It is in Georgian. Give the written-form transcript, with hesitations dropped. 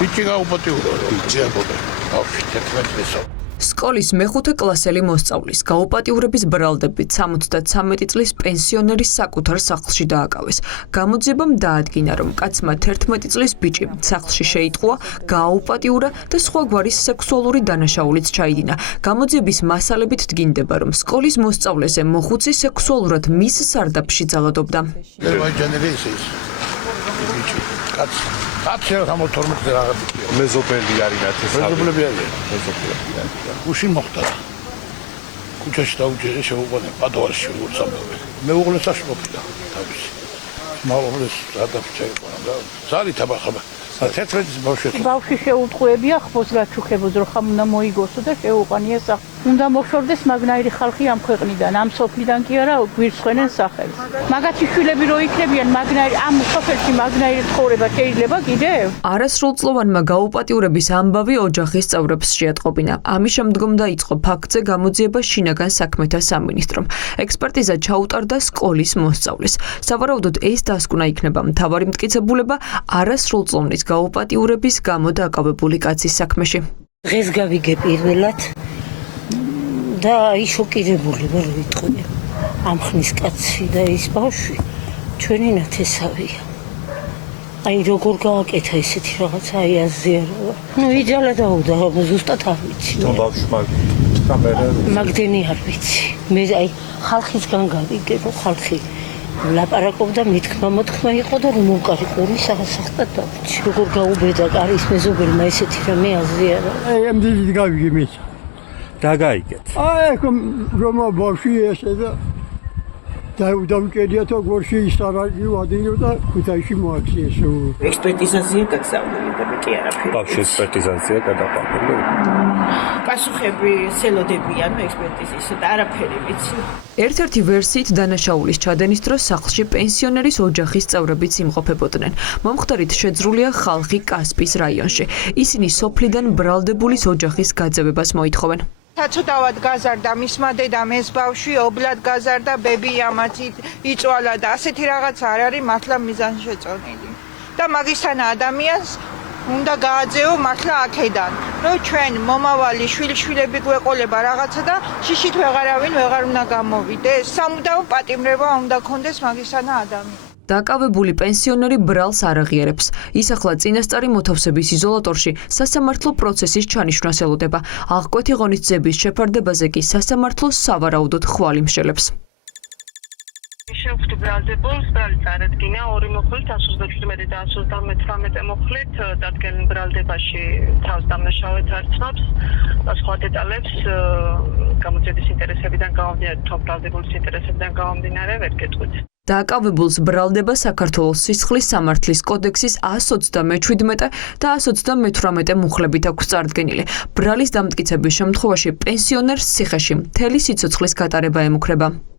ბიჭი გაუპატიურა, ძიებოდა. ბავშვი 11 წელს. სკოლის მეხუთე კლასელი მოსწავლის გაუპატიურების ბრალდებით 73 წლის პენსიონერის საკუთარ სახლში დააკავეს. გამოძიებამ დაადგინა, რომ კაცმა 11 წლის ბიჭი სახლში შეიტყუა, გააუპატიურა და სხვა გვარის სექსუალური დანაშაულიც ჩაიდინა. გამოძიების მასალებით დგინდება, რომ სკოლის მოსწავლეზე მოხუცი სექსუალურად მის სარდაფში ძალადობდა. კაცი 12 რაღაც მეზობელი არის ნათესავი. მეზობლები არიან. გუში მოხდა. ქუჩაში დაუჯერე შეუყვანა პადოვაში ურცამბები. მეუღლე საშმოფია თავისი. მაუღლეს სადაფში შეიყვანა და ზარი თაბახება. 11 ბავშვი. ბავშვი შეუტყუებია ხბოს გაჩუქებოს რომ ხამ უნდა მოიგოსო და შეუყვანია სახ. უნდა მოშორდეს მაგნაირი ხალხი ამ ქვეყნიდან, ამ სოფლიდან კი არა გვირცხენენ სახელს. მაგათი შვილები რო იქნებიან მაგნაირი ამ სოფელში მაგნაირი ცხოვრება შეიძლება კიდევ? არასრულწლოვანმა გაუპატიურების ამბავი ოჯახის წევრებს შეატყობინა. ამის შემდგომ დაიწყო ფაქტზე გამოძიება შინაგან საქმეთა სამინისტრომ. ექსპერტიზა ჩაუტარდა სკოლის მოსწავლეს. სავარაუდოდ ეს დასკვნა იქნება მთავარი მტკიცებულება არასრულწლოვნის გაუპატიურების გამო დაკავებული კაცის საქმეში. დღეს გავიგე პირველად და აი შოკირებული ვარ ვიტყვი. ამ ხნის კაცი და ის ბავშვი ჩვენი ნათესავია. აი როგორ გააკეთა ესეთი რაღაცა აი აზიარება. ნუ იძალა დაუდა ზუსტად არ ვიცი. თუ ბავშვმა კამერა მაგდენი არ ვიცი. მე აი ხალხისგან გავიგე რომ ხალხი ლაპარაკობდა მითქმა მოთქმა იყო და რომ უკარიყური სასახტად დავჭი. როგორ გაუბედა კარის მეზობელმა ესეთი რამე აზიარა. აი ამდენი გავიგე მე. დაგაიგეთ. აი რომ ბავშვი ესე და დაუჭედია თუ გორში ისარაგი ვადინო და ქუთაისში მოაქციეს. ექსპერტიზაზია გაგზავნილი და მე კი არაფერი. ბავშვი ექსპერტიზაზია გადაყვანილი. პასუხები სელოდებიან ექსპერტიზის და არაფერი ვიცი. ერთ-ერთი ვერსიით დანაშაულის ჩადენის დროს სახლში პენსიონერის ოჯახის წევრებიც იმყოფებოდნენ. მომხდარით შეძრულია ხალხი კასპის რაიონში. ისინი სოფლიდან ბრალდებულის ოჯახის გაძევებას მოითხოვენ. ცოტავად გაზარდა მისმა დედამ ეს ბავშვი ობლად გაზარდა ბები ამათი იწვალა და ასეთი რაღაც არ არის მართლა მიზანშეწონილი და მაგისთან ადამიანს უნდა გააძეო მართლა აქედან რომ ჩვენ მომავალი შვილიშვილები გვეყოლება რაღაცა და შიშით ვეღარავინ ვეღარ უნდა გამოვიდეს სამუდამო პატიმრება უნდა კონდეს მაგისთანა ადამიანს. დაკავებული პენსიონერი ბრალს არ აღიარებს. ის ახლა წინასწარი მოთავსების იზოლატორში სასამართლო პროცესის ჩანიშვნას ელოდება. აღკვეთი ღონისძიების შეფარდებაზე კი სასამართლო სავარაუდოდ ხვალ იმშელებს. შევხვდი ბრალდებულს, ბრალი წარადგინა 2 მოხლით 127 და 128 მოხლით დადგენილ ბრალდებაში თავს დამნაშავედ არცნობს და სხვა დეტალებს გამოძიების ინტერესებიდან გამომდინარე, თუ ბრალდებულის ინტერესებიდან გამომდინარე ვერ გეტყვით. დაკავებულს ბრალდება საქართველოს სისხლის სამართლის კოდექსის 127 და 128 მუხლებით აქვს წარდგენილი. ბრალის დამტკიცების შემთხვევაში პენსიონერს ციხეში მთელი სიცოცხლის გატარება ემუქრება.